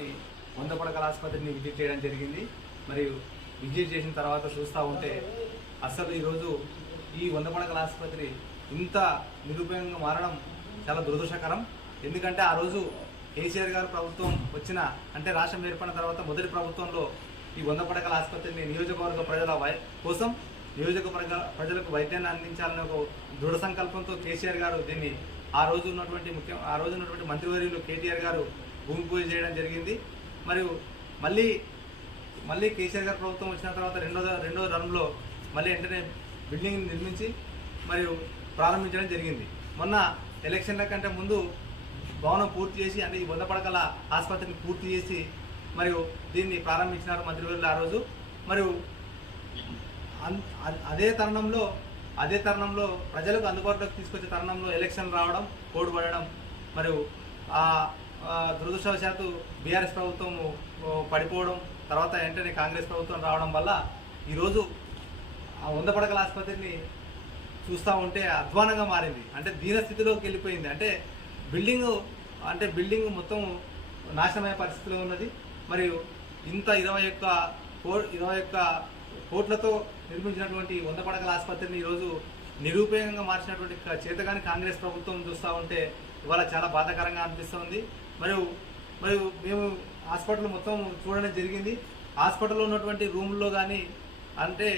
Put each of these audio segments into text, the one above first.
ఆసుపత్రిని 100 పడకల ఆసుపత్రిని విజిట్ చేయడం జరిగింది. మరియు విజిట్ చేసిన తర్వాత చూస్తూ ఉంటే అసలు ఈరోజు ఈ 100 పడకల ఆసుపత్రి ఇంత నిరుపయోగంగా మారడం చాలా దురదృష్టకరం. ఎందుకంటే ఆ రోజు కేసీఆర్ గారు ప్రభుత్వం వచ్చిన అంటే రాష్ట్రం ఏర్పడిన తర్వాత మొదటి ప్రభుత్వంలో ఈ 100 పడకల ఆసుపత్రిని నియోజకవర్గ ప్రజల కోసం నియోజకవర్గ ప్రజలకు వైద్యాన్ని అందించాలనే ఒక దృఢ సంకల్పంతో కేసీఆర్ గారు దీన్ని ఆ రోజు ఉన్నటువంటి మంత్రివర్యులు కేటీఆర్ గారు భూమి పూజ చేయడం జరిగింది. మరియు మళ్ళీ కేసీఆర్ గారు ప్రభుత్వం వచ్చిన తర్వాత రెండో రన్లో మళ్ళీ వెంటనే బిల్డింగ్ నిర్మించి మరియు ప్రారంభించడం జరిగింది. మొన్న ఎలక్షన్ల కంటే ముందు భవనం పూర్తి చేసి అంటే ఈ 100 పడకల ఆసుపత్రిని పూర్తి చేసి మరియు దీన్ని ప్రారంభించినారు మంత్రివర్యులు ఆ రోజు. మరియు అదే తరుణంలో ప్రజలకు అందుబాటులోకి తీసుకొచ్చే తరుణంలో ఎలక్షన్ రావడం, కోడ్ పడడం మరియు దురదృష్టవశాత్తు బీఆర్ఎస్ ప్రభుత్వం పడిపోవడం, తర్వాత వెంటనే కాంగ్రెస్ ప్రభుత్వం రావడం వల్ల ఈరోజు ఆ 100 పడకల ఆసుపత్రిని చూస్తూ ఉంటే అధ్వానంగా మారింది. అంటే దీనస్థితిలోకి వెళ్ళిపోయింది. అంటే బిల్డింగ్ మొత్తం నాశనమయ్యే పరిస్థితిలో ఉన్నది. మరియు ఇంత 21 కోట్లతో నిర్మించినటువంటి 100 పడకల ఆసుపత్రిని ఈరోజు నిరుపయోగంగా మార్చినటువంటి చేతగాని కాంగ్రెస్ ప్రభుత్వం చూస్తూ ఉంటే ఇవాళ చాలా బాధాకరంగా అనిపిస్తుంది. మరియు మేము హాస్పిటల్ మొత్తం చూడడం జరిగింది. హాస్పిటల్లో ఉన్నటువంటి రూముల్లో కానీ అంటే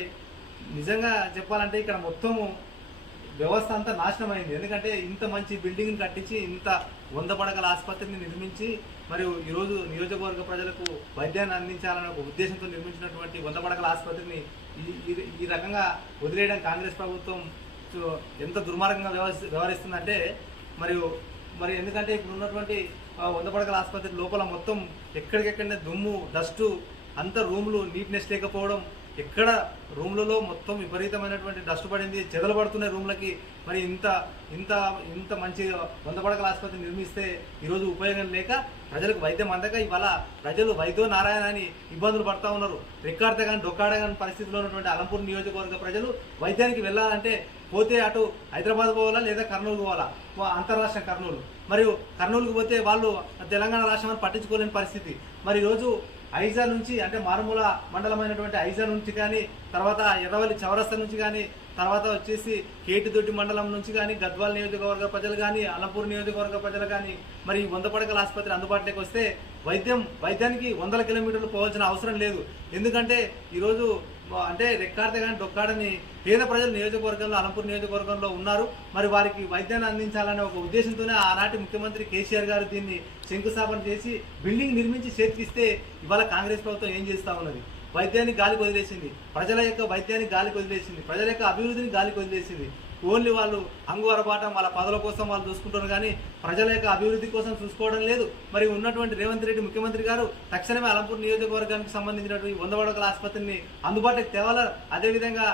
నిజంగా చెప్పాలంటే ఇక్కడ మొత్తము వ్యవస్థ అంతా నాశనమైంది. ఎందుకంటే ఇంత మంచి బిల్డింగ్ని కట్టించి ఇంత 100 పడకల ఆసుపత్రిని నిర్మించి మరియు ఈరోజు నియోజకవర్గ ప్రజలకు వైద్యాన్ని అందించాలనే ఒక ఉద్దేశంతో నిర్మించినటువంటి 100 పడకల ఆసుపత్రిని ఈ రకంగా వదిలేయడం కాంగ్రెస్ ప్రభుత్వం ఎంత దుర్మార్గంగా వ్యవహరిస్తుందంటే మరి ఎందుకంటే ఇప్పుడు ఉన్నటువంటి 100 పడకల ఆసుపత్రి లోపల మొత్తం ఎక్కడికెక్కడనే దుమ్ము, డస్టు, అంత రూములు నీట్నెస్ లేకపోవడం, ఎక్కడ రూమ్లలో మొత్తం విపరీతమైనటువంటి డస్ట్ పడింది, చెదలు పడుతున్నాయి రూమ్లకి. మరి ఇంత మంచి 100 పడకల ఆసుపత్రి నిర్మిస్తే ఈరోజు ఉపయోగం లేక ప్రజలకు వైద్యం అందక ఇవాళ ప్రజలు వైద్యో నారాయణ అని ఇబ్బందులు పడుతూ ఉన్నారు. రెక్కాడితే కానీ డొక్కాడే కానీ పరిస్థితిలో ఉన్నటువంటి అలంపూర్ నియోజకవర్గ ప్రజలు వైద్యానికి వెళ్ళాలంటే పోతే అటు హైదరాబాద్ పోవాలా లేదా కర్నూలు పోవాలా, అంతర్రాష్ట్రం కర్నూలు. మరియు కర్నూలుకు పోతే వాళ్ళు తెలంగాణ రాష్ట్రాన్ని పట్టించుకోలేని పరిస్థితి. మరి ఈరోజు ఐజా నుంచి అంటే మారుమూల మండలమైనటువంటి ఐజా నుంచి కానీ, తర్వాత ఎర్రవల్లి చౌరస్తా నుంచి కానీ, తర్వాత వచ్చేసి కేటిదొడ్డి మండలం నుంచి కానీ, గద్వాల్ నియోజకవర్గ ప్రజలు కానీ, అలంపూర్ నియోజకవర్గ ప్రజలు కానీ మరి 100 పడకల ఆసుపత్రి అందుబాటులోకి వస్తే వైద్యానికి 100 కిలోమీటర్లు పోవాల్సిన అవసరం లేదు. ఎందుకంటే ఈరోజు అంటే రెక్కాడితే కానీ డొక్కాడని పేద ప్రజలు నియోజకవర్గంలో అలంపూర్ నియోజకవర్గంలో ఉన్నారు. మరి వారికి వైద్యాన్ని అందించాలనే ఒక ఉద్దేశంతోనే ఆనాటి ముఖ్యమంత్రి కేసీఆర్ గారు దీన్ని శంకుస్థాపన చేసి బిల్డింగ్ నిర్మించి చేతికిస్తే ఇవాళ కాంగ్రెస్ ప్రభుత్వం ఏం చేస్తా ఉన్నది? వైద్యాన్ని గాలికి వదిలేసింది, ప్రజల యొక్క వైద్యాన్ని గాలికి వదిలేసింది, ప్రజల యొక్క అభివృద్ధిని గాలికి వదిలేసింది. ఓన్లీ వాళ్ళు అంగువరబాటం వాళ్ళ పదవుల కోసం వాళ్ళు చూసుకుంటారు కానీ ప్రజల యొక్క అభివృద్ధి కోసం చూసుకోవడం లేదు. మరి ఉన్నటువంటి రేవంత్ రెడ్డి ముఖ్యమంత్రి గారు తక్షణమే అలంపూర్ నియోజకవర్గానికి సంబంధించినటువంటి 100 పడకల ఆసుపత్రిని అందుబాటులోకి తేవాలి. అదేవిధంగా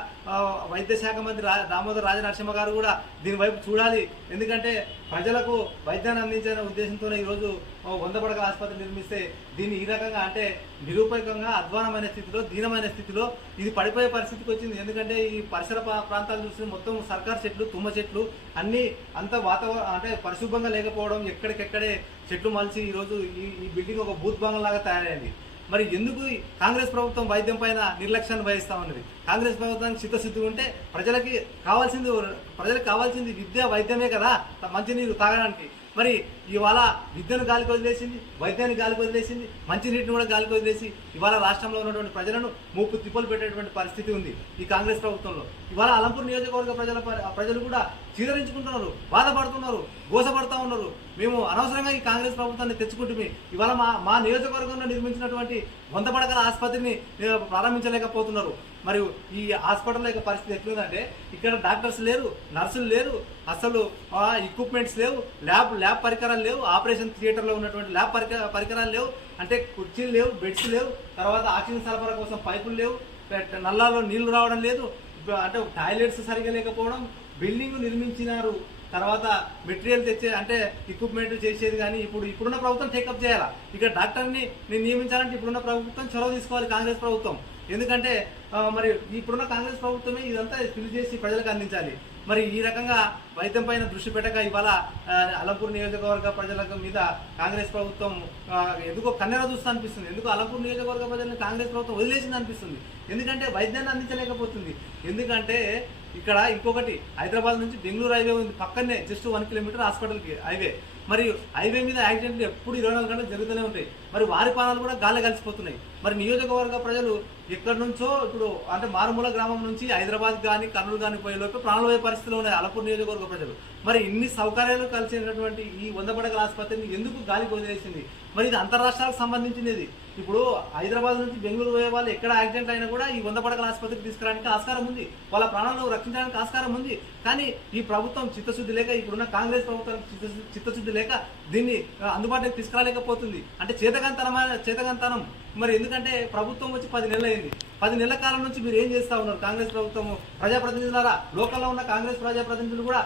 వైద్య శాఖ మంత్రి దామోదర్ రాజనరసింహ గారు కూడా దీని వైపు చూడాలి. ఎందుకంటే ప్రజలకు వైద్యాన్ని అందించాలనే ఉద్దేశంతోనే ఈరోజు 100 పడకల ఆసుపత్రి నిర్మిస్తే దీన్ని ఈ రకంగా అంటే నిరూపకంగా అధ్వానమైన స్థితిలో, దీనమైన స్థితిలో ఇది పడిపోయే పరిస్థితికి వచ్చింది. ఎందుకంటే ఈ పరిసర ప్రాంతాలు చూస్తే మొత్తం సర్కార్ చెట్లు, తుమ్మ చెట్లు అన్నీ అంత వాతావరణం అంటే పరిశుభ్రంగా లేకపోవడం, ఎక్కడికెక్కడే చెట్లు మలిచి ఈరోజు ఈ బిల్డింగ్ ఒక భూత్ బంగంలాగా తయారైంది. మరి ఎందుకు కాంగ్రెస్ ప్రభుత్వం వైద్యం పైన నిర్లక్ష్యాన్ని వహిస్తూ ఉన్నది? కాంగ్రెస్ ప్రభుత్వానికి చిత్తశుద్ధి ఉంటే ప్రజలకు కావాల్సింది విద్య, వైద్యమే కదా, మంచినీరు తాగడానికి. మరి ఇవాళ విద్యను గాలికి వదిలేసింది, వైద్యాన్ని గాలికి వదిలేసింది, మంచినీటిని కూడా గాలికి వదిలేసి ఇవాళ రాష్ట్రంలో ఉన్నటువంటి ప్రజలను మూపు తిప్పలు పెట్టేటువంటి పరిస్థితి ఉంది ఈ కాంగ్రెస్ ప్రభుత్వంలో. ఇవాళ అలంపూర్ నియోజకవర్గ ప్రజలు కూడా చీదరించుకుంటున్నారు, బాధపడుతున్నారు, గోసపడుతూ ఉన్నారు. మేము అనవసరంగా ఈ కాంగ్రెస్ ప్రభుత్వాన్ని తెచ్చుకుంటుమే. ఇవాళ మా నియోజకవర్గంలో నిర్మించినటువంటి 100 పడకల ఆసుపత్రిని ప్రారంభించలేకపోతున్నారు. మరియు ఈ హాస్పిటల్ యొక్క పరిస్థితి ఎట్లుందంటే ఇక్కడ డాక్టర్స్ లేరు, నర్సులు లేరు, అసలు ఎక్విప్మెంట్స్ లేవు, ల్యాబ్ పరికరాలు లేవు, ఆపరేషన్ థియేటర్లో ఉన్నటువంటి ల్యాబ్ పరికరాలు లేవు, అంటే కుర్చీలు లేవు, బెడ్స్ లేవు, తర్వాత ఆక్సిజన్ సరఫరా కోసం పైపులు లేవు, నల్లాలో నీళ్లు రావడం లేదు, అంటే టాయిలెట్స్ సరిగా లేకపోవడం. బిల్డింగ్ నిర్మించినారు, తర్వాత మెటీరియల్ తెచ్చే అంటే ఎక్విప్మెంట్ చేసేది కానీ ఇప్పుడున్న ప్రభుత్వం టేకప్ చేయాలా. ఇక్కడ డాక్టర్ని నేను నియమించాలంటే ఇప్పుడున్న ప్రభుత్వం చొరవ తీసుకోవాలి కాంగ్రెస్ ప్రభుత్వం. ఎందుకంటే మరి ఇప్పుడున్న కాంగ్రెస్ ప్రభుత్వమే ఇదంతా ఫిల్ చేసి ప్రజలకు అందించాలి. మరి ఈ రకంగా వైద్యం పైన దృష్టి పెట్టక ఇవాళ అలంపూర్ నియోజకవర్గ ప్రజల మీద కాంగ్రెస్ ప్రభుత్వం ఎందుకో కన్నెర చూస్తూ అనిపిస్తుంది. ఎందుకు అలంపూర్ నియోజకవర్గ ప్రజలను కాంగ్రెస్ ప్రభుత్వం వదిలేసింది అనిపిస్తుంది. ఎందుకంటే వైద్యాన్ని అందించలేకపోతుంది. ఎందుకంటే ఇక్కడ ఇంకొకటి హైదరాబాద్ నుంచి బెంగళూరు హైవే ఉంది, పక్కనే జస్ట్ 1 కిలోమీటర్ హాస్పిటల్కి హైవే. మరి హైవే మీద యాక్సిడెంట్లు ఎప్పుడు 24 గంటలు జరుగుతూనే ఉంటాయి. మరి వారి పానాలు కూడా గాలి కలిసిపోతున్నాయి. మరి నియోజకవర్గ ప్రజలు ఎక్కడి నుంచో ఇప్పుడు అంటే మారుమూల గ్రామం నుంచి హైదరాబాద్ కానీ కర్నూలు కానీ పోయేలోపు ప్రాణాలు పోయే పరిస్థితిలో ఉన్నాయి అలంపూర్ నియోజకవర్గ ప్రజలు. మరి ఇన్ని సౌకర్యాలు కలిసినటువంటి ఈ 100 పడకల ఆసుపత్రిని ఎందుకు గాలికి వదిలేసింది? మరి ఇది అంతరాష్ట్రాలకు సంబంధించినది. ఇప్పుడు హైదరాబాద్ నుంచి బెంగళూరు పోయే వాళ్ళు ఎక్కడ యాక్సిడెంట్ అయినా కూడా ఈ 100 పడకల ఆసుపత్రికి తీసుకురావడానికి ఆస్కారం ఉంది, వాళ్ళ ప్రాణాలను రక్షించడానికి ఆస్కారం ఉంది. కానీ ఈ ప్రభుత్వం చిత్తశుద్ధి లేక, ఇప్పుడున్న కాంగ్రెస్ ప్రభుత్వం చిత్తశుద్ధి లేక దీన్ని అందుబాటులోకి తీసుకురాలేకపోతుంది. అంటే చేతకంతనం. మరి ఎందుకంటే ప్రభుత్వం వచ్చి 10 నెలలు అయింది. 10 నెలల కాలం నుంచి మీరు ఏం చేస్తా ఉన్నారు? కాంగ్రెస్ ప్రభుత్వము ప్రజాప్రతినిధులారా, లోకల్లో ఉన్న కాంగ్రెస్ ప్రజాప్రతినిధులు కూడా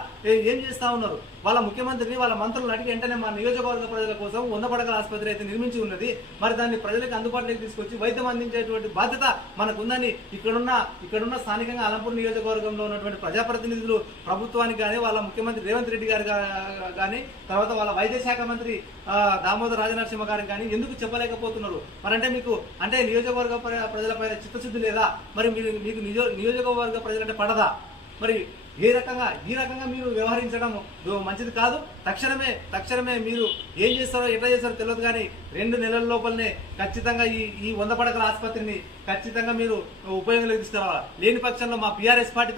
ఏం చేస్తా ఉన్నారు? వాళ్ళ ముఖ్యమంత్రిని వాళ్ళ మంత్రులను అడిగి వెంటనే మా నియోజకవర్గ ప్రజల కోసం 100 పడకల ఆసుపత్రి అయితే నిర్మించి ఉన్నది, మరి దాన్ని ప్రజలకు అందుబాటులోకి తీసుకొచ్చి వైద్యం అందించేటువంటి బాధ్యత మనకుందని ఇక్కడున్న స్థానికంగా అలంపూర్ నియోజకవర్గంలో ఉన్నటువంటి ప్రజాప్రతినిధులు ప్రభుత్వానికి కానీ, వాళ్ళ ముఖ్యమంత్రి రేవంత్ రెడ్డి గారు కానీ, తర్వాత వాళ్ళ వైద్య శాఖ మంత్రి దామోదర్ రాజనరసింహ గారికి కానీ ఎందుకు చెప్పలేకపోతున్నారు? మరి అంటే నియోజకవర్గ ప్రజలపైన చిత్తశుద్ధి లేదా? మరి మీకు నియోజకవర్గ ప్రజలంటే పడదా? మరి ఈ రకంగా మీరు వ్యవహరించడం మంచిది కాదు. తక్షణమే మీరు ఏం చేస్తారో ఎట్లా చేస్తారో తెలియదు, కానీ 2 నెలల లోపలనే ఖచ్చితంగా ఈ 100 పడకల ఆసుపత్రిని ఖచ్చితంగా మీరు ఉపయోగంలోకి తీసుకురావాలి. లేని పక్షంలో మా బీఆర్ఎస్ పార్టీ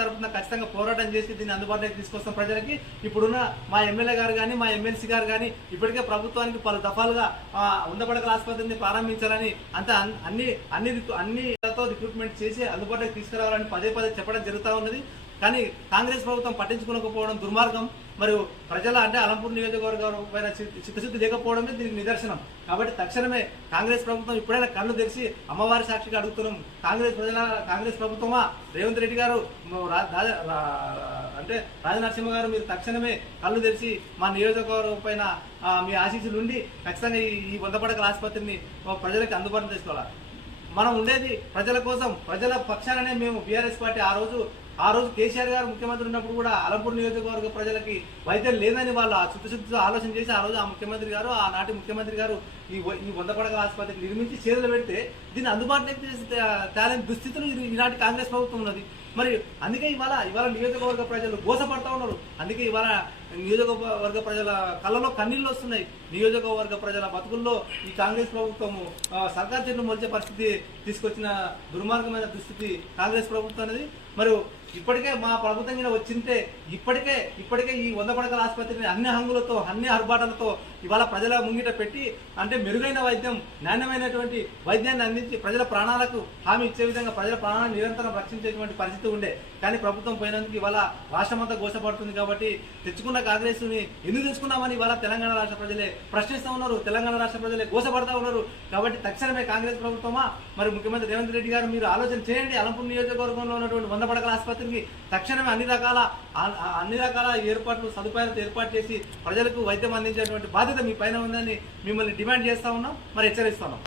తరఫున ఖచ్చితంగా పోరాటం చేసి దీన్ని అందుబాటులోకి తీసుకొస్తాం ప్రజలకి. ఇప్పుడున్న మా ఎమ్మెల్యే గారు కానీ, మా ఎమ్మెల్సీ గారు కానీ ఇప్పటికే ప్రభుత్వానికి పలు దఫాలుగా 100 పడకల ఆసుపత్రిని ప్రారంభించాలని అన్ని రిక్రూట్మెంట్ చేసి అందుబాటులోకి తీసుకురావాలని పదే చెప్పడం జరుగుతూ ఉన్నది. కానీ కాంగ్రెస్ ప్రభుత్వం పట్టించుకోకపోవడం దుర్మార్గం. మరియు ప్రజల అంటే అలంపూర్ నియోజకవర్గం పైన చిత్తశుద్ధి లేకపోవడమే దీనికి నిదర్శనం. కాబట్టి తక్షణమే కాంగ్రెస్ ప్రభుత్వం ఇప్పుడైనా కళ్ళు తెరిచి అమ్మవారి సాక్షిగా అడుగుతున్నాం, కాంగ్రెస్ ప్రభుత్వమా, రేవంత్ రెడ్డి గారు, అంటే రాజనరసింహ గారు, మీరు తక్షణమే కళ్ళు తెరిచి మా నియోజకవర్గం పైన మీ ఆశీస్సులు ఉండి ఖచ్చితంగా ఈ 100 పడకల ఆసుపత్రిని ప్రజలకు అందుబాటులో తీసుకోవాలి. మనం ఉండేది ప్రజల కోసం, ప్రజల పక్షాలనే మేము బీఆర్ఎస్ పార్టీ ఆ రోజు కేసీఆర్ గారు ముఖ్యమంత్రి ఉన్నప్పుడు కూడా అలంపూర్ నియోజకవర్గ ప్రజలకి వైద్యం లేదని వాళ్ళు చిత్తశుద్ధితో ఆలోచన చేసి ఆ రోజు ఆనాటి ముఖ్యమంత్రి గారు ఈ 100 పడకల ఆసుపత్రికి నిర్మించి చేతులు పెడితే దీన్ని అందుబాటులోకి తేలని దుస్థితులు ఈనాటి కాంగ్రెస్ ప్రభుత్వం ఉన్నది. మరి అందుకే ఇవాళ నియోజకవర్గ ప్రజలు గోసపడతా ఉన్నారు. అందుకే ఇవాళ నియోజకవర్గ ప్రజల కళ్ళలో కన్నీళ్ళు వస్తున్నాయి. నియోజకవర్గ ప్రజల బతుకుల్లో ఈ కాంగ్రెస్ ప్రభుత్వము సర్కార్ చెట్లు మొలిచే పరిస్థితి తీసుకొచ్చిన దుర్మార్గమైన దుస్థితి కాంగ్రెస్ ప్రభుత్వం అనేది. మరి ఇప్పటికే మా ప్రభుత్వం మీద వచ్చింటే ఇప్పటికే ఈ 100 పడకల ఆసుపత్రిని అన్ని హంగులతో, అన్ని ఆర్భాటాలతో ఇవాళ ప్రజల ముంగిట పెట్టి అంటే మెరుగైన వైద్యం, నాణ్యమైనటువంటి వైద్యాన్ని అందించి ప్రజల ప్రాణాలకు హామీ ఇచ్చే విధంగా ప్రజల ప్రాణాలను నిరంతరం రక్షించేటువంటి పరిస్థితి ఉండే. కానీ ప్రభుత్వం పోయినందుకు ఇవాళ రాష్ట్రమంతా గోసపడుతుంది. కాబట్టి తెచ్చుకున్న కాంగ్రెస్ని ఎందుకు తెచ్చుకున్నామని ఇవాళ తెలంగాణ రాష్ట్ర ప్రజలే ప్రశ్నిస్తూ ఉన్నారు, తెలంగాణ రాష్ట్ర ప్రజలే గోసపడతా ఉన్నారు. కాబట్టి తక్షణమే కాంగ్రెస్ ప్రభుత్వమా, మరి ముఖ్యమంత్రి రేవంత్ రెడ్డి గారు మీరు ఆలోచన చేయండి. అలంపూర్ నియోజకవర్గంలో ఉన్నటువంటి 100 పడకల ఆసుపత్రికి తక్షణమే అన్ని రకాల సదుపాయాలతో ఏర్పాటు చేసి ప్రజలకు వైద్యం అందించేటువంటి బాధ్యత మీ పైన ఉందని మిమ్మల్ని డిమాండ్ చేస్తా ఉన్నాం, మరి హెచ్చరిస్తున్నాం.